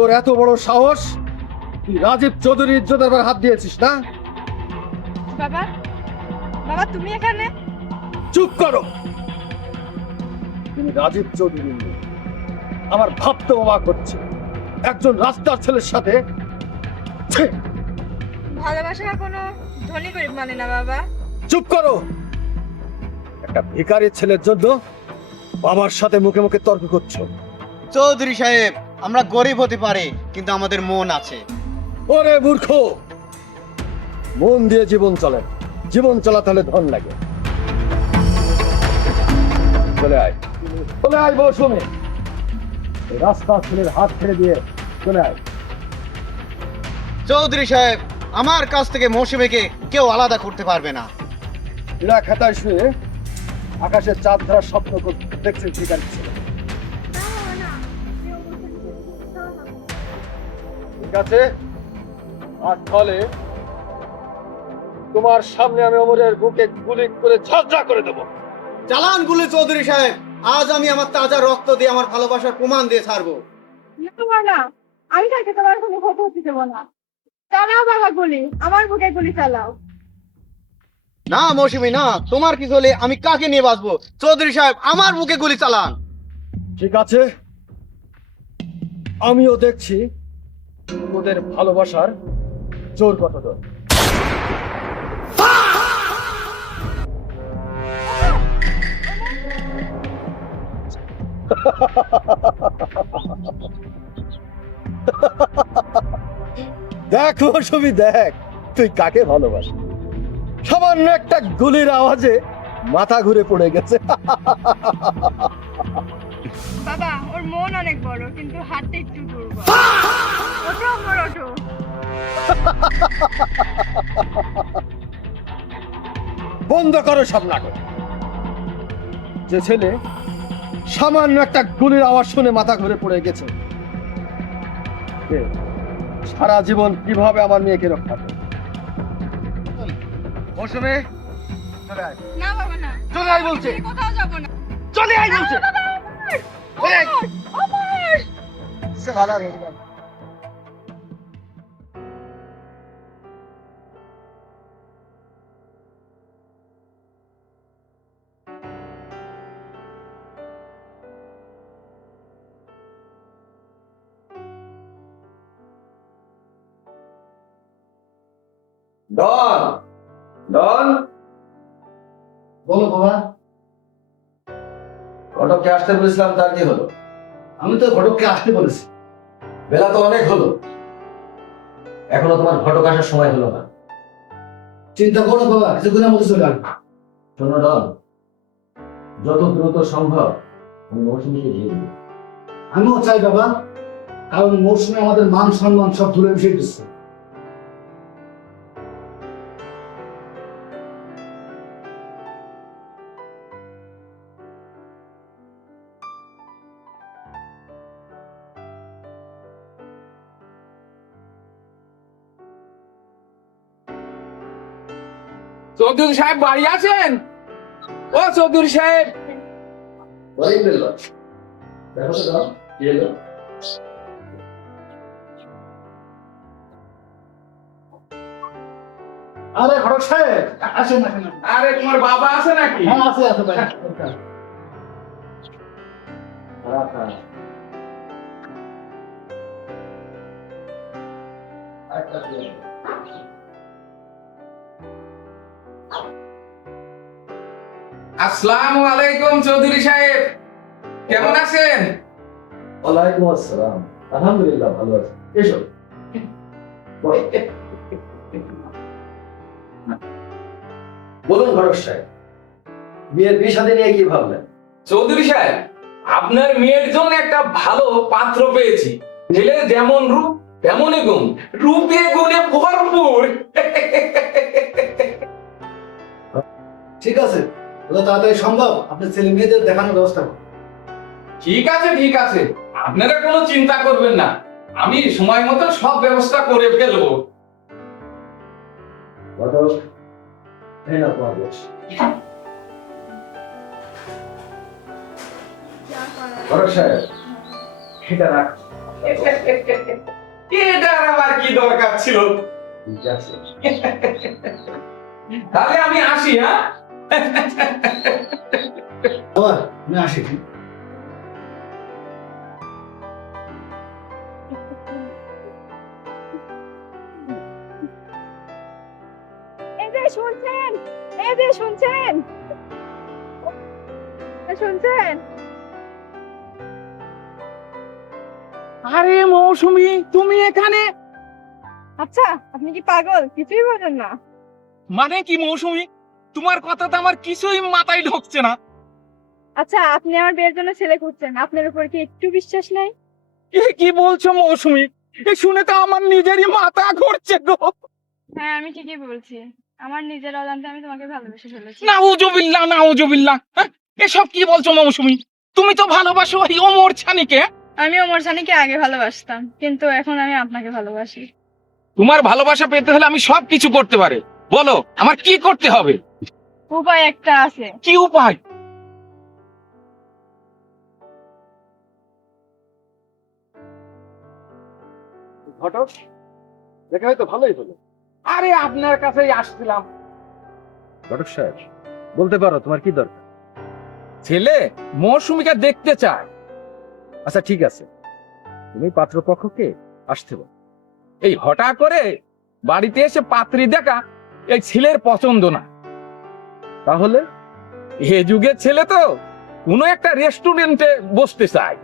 তোর এত বড় সাহস, তুই রাজীব চৌধুরীর ইজ্জতের হাত দিয়েছিস না? বাবা, বাবা তুমি এখানে? চুপ করো। তুমি রাজীব চৌধুরী মেয়ে। আমার ভাবতে অবাক হচ্ছে, একজন রাস্তার ছেলের সাথে। ছি! ভালোবাসা কোনো ধনী গরিব মানে না বাবা। চুপ করো। একটা ভিখারির ছেলের জন্য বাবার সাথে মুখে মুখে তর্ক করছো। চৌধুরী সাহেব, আমরা গরিব হতে পারি কিন্তু আমাদের মন আছে। ওরে মূর্খ, মন দিয়ে জীবন চলে, জীবন চলাতে হলে ধন লাগে। চলে আয়, চলে আয় মৌসুমী। এই রাস্তার ছেলের হাত ছেড়ে দিয়ে চলে আয়। চৌধুরী সাহেব, আমার কাছ থেকে মৌসুমীকে কেউ আলাদা করতে পারবে না। এরা খাতায় শুয়ে আকাশের চাঁদ ধরার স্বপ্ন দেখছেন ভিখারি ছেলে। ঠিক আছে, আজ ফলে তোমার সামনে আমি ওমরের বুকে গুলি করে ঝাঁঝরা করে দেবো। চালান গুলি চৌধুরী সাহেব, আজ আমি আমার তাজা রক্ত দিয়ে আমার ভালোবাসার প্রমাণ দিয়ে ছাড়বো। না, আমি তাকে তোমার কোনো ক্ষতি হতে দেবো না। চালাও বাবা গুলি, আমার বুকে গুলি চালাও। না মৌসুমী না, তোমার কিছু হলে আমি কাকে নিয়ে বাঁচবো? চৌধুরী সাহেব, আমার বুকে গুলি চালান। ঠিক আছে, আমিও দেখছি ওদের ভালোবাসার জোর কতদূর। দেখ মৌসুমী, দেখ তুই কাকে ভালোবাসিস। সামান্য একটা গুলির আওয়াজে মাথা ঘুরে পড়ে গেছে। বাবা, ওর মন অনেক বড় কিন্তু হাতটা একটু দুর্বল। ওঠো ওমর, ওঠো। বন্ধ করো সব নাটক। যে ছেলে সামান্য একটা গুলির আওয়াজ শুনে মাথা ঘুরে পড়ে গেছে, সে সারা জীবন কিভাবে আমার মেয়েকে রক্ষা করবে? মৌসুমী, চলে আয়। না বাবা না, চলে আয় বলছি। আমি কোথাও যাব না। চলে আয় বলছি। না, বাবা, ওমর, ওমর। সে ভালো হয়ে গেল। ডন, ডন, বলো বাবা। ঘটককে আসতে বলেছিলাম, তার কি হলো? আমি তো ঘটককে আসতে বলেছি। বেলা তো অনেক হলো, এখনো তোমার ঘটক আসার সময় হলো না। চিন্তা করো বাবা, কিছুক্ষণের মধ্যে চলে আসবে। শোনো ডন, যত দ্রুত সম্ভব আমি মৌসুমীকে দিয়ে দিই। আমিও চাই বাবা, কারণ মৌসুমে আমাদের মান সম্মান সব ধরে মিশিয়ে দিচ্ছে। চৌধুরী সাহেব বাড়ি আছেন? ও চৌধুরী সাহেব, দেখো তো ডন, কি হলো? আরে ঘটক সাহেব, আসেন আসেন। আরে তোমার বাবা আছে নাকি? হ্যাঁ আছে আছে ভাই। খারাপ, খারাপ। আরেকটা দিয়ে দাও। আসসালামু আলাইকুম চৌধুরী সাহেব, কেমন আছেন? ওয়ালাইকুম আসসালাম, আলহামদুলিল্লাহ ভালো আছি। এসো বসো। বলুন ঘটক সাহেব, বিয়ের বিষাদে নিয়ে কি ভাবলেন? চৌধুরী সাহেব, আপনার মেয়ের জন্য একটা ভালো পাত্র পেয়েছি। ছেলের যেমন রূপ তেমনই গুণ, রূপে গুণে ভরপুর। ঠিক আছে, যত তাড়াতাড়ি সম্ভব আপনার ছেলে মেয়েদের দেখানোর ব্যবস্থা করুন। ঠিক আছে ঠিক আছে, আপনারা কোনো চিন্তা করবেন না, আমি সময় মতো সব ব্যবস্থা করে ফেলবো। ঘটক, এই নাও তোমার বস। ঘটক সাহেব, এটা রাখ। এটার আবার কি দরকার ছিল? ঠিক আছে। তাহলে আমি আসি, হ্যাঁ? বাবা আমি আসি। এই যে শুনছেন, এই যে শুনছেন, শুনছেন? আরে মৌসুমী, তুমি এখানে? আচ্ছা, আপনি কি পাগল? কিছুই বোঝেন না? মানে কি মৌসুমী? তোমার কথা তো আমার কিছুই মাথায় ঢুকছে না। আচ্ছা, আপনি আমার বিয়ের জন্য ছেলে খুঁজছেন, আপনার উপর কি একটু বিশ্বাস নেই? কি বলছো মৌসুমী? এ শুনে তো আমার নিজেরই মাথা ঘুরছে গো। হ্যাঁ, আমি ঠিকই বলছি। আমার নিজের অজান্তে আমি তোমাকে ভালোবেসে ফেলেছি। নাউজুবিল্লাহ, নাউজুবিল্লাহ। এসব কি বলছো মৌসুমী? তুমি তো ভালোবাসো এই ওমর ছানিকে। আমি ওমর সানিকে আগে ভালোবাসতাম, কিন্তু এখন আমি আপনাকে ভালোবাসি। তোমার ভালোবাসা পেতে হলে আমি সব কিছু করতে পারি। বলো আমার কি করতে হবে? উপায় একটা আছে। কি উপায়? ঘটক, দেখা হয়তো ভালোই হলো। আরে আপনার কাছেই আসছিলাম। ঘটক সাহেব, বলতে পারো তোমার কি দরকার? ছেলে মৌসুমীকে দেখতে চায়। আচ্ছা ঠিক আছে, তুমি পাত্রপক্ষকে আসতে বলো। এই হঠাৎ করে বাড়িতে এসে পাত্রী দেখা এই ছেলের পছন্দ না। তাহলে এ যুগের ছেলে তো কোনো একটা রেস্টুরেন্টে বসতে চায়।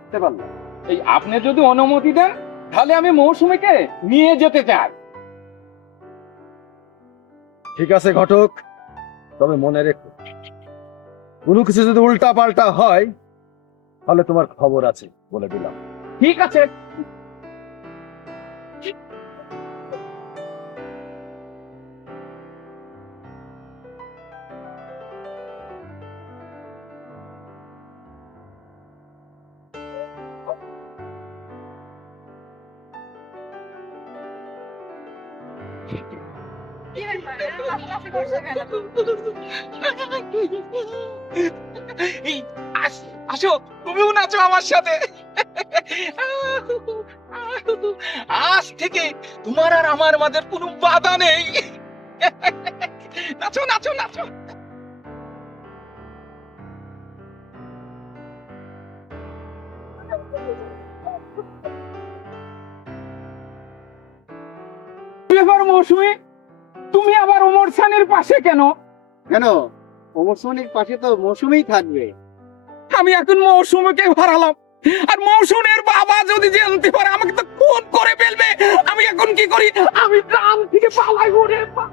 বুঝতে পারলাম। এই আপনি যদি অনুমতি দেন তাহলে আমি মৌসুমীকে নিয়ে যেতে চাই। ঠিক আছে ঘটক, তবে মনে রেখো কোনো কিছু যদি উল্টা পাল্টা হয় তাহলে তোমার খবর আছে, বলে দিলাম। ঠিক আছে। কি ব্যাপার? লাফালাফি করছো কেন? এই আসো, তুমিও নাচো আমার সাথে। আজ থেকে তোমার আর আমার মাঝে কোনো বাধা নেই। নাচো নাচো নাচো। ব্যাপার মৌসুমী, তুমি আবার ওমর সানির পাশে কেন? কেন? ওমর সোনির পাশে তো মৌসুমীই থাকবে। আমি এখন মৌসুমীকে হারালাম, আর মৌসুমের বাবা যদি জানতে পারে আমাকে তো খুন করে ফেলবে। আমি এখন কি করি? আমি গ্রাম থেকে পালাই। ওরে বাবা।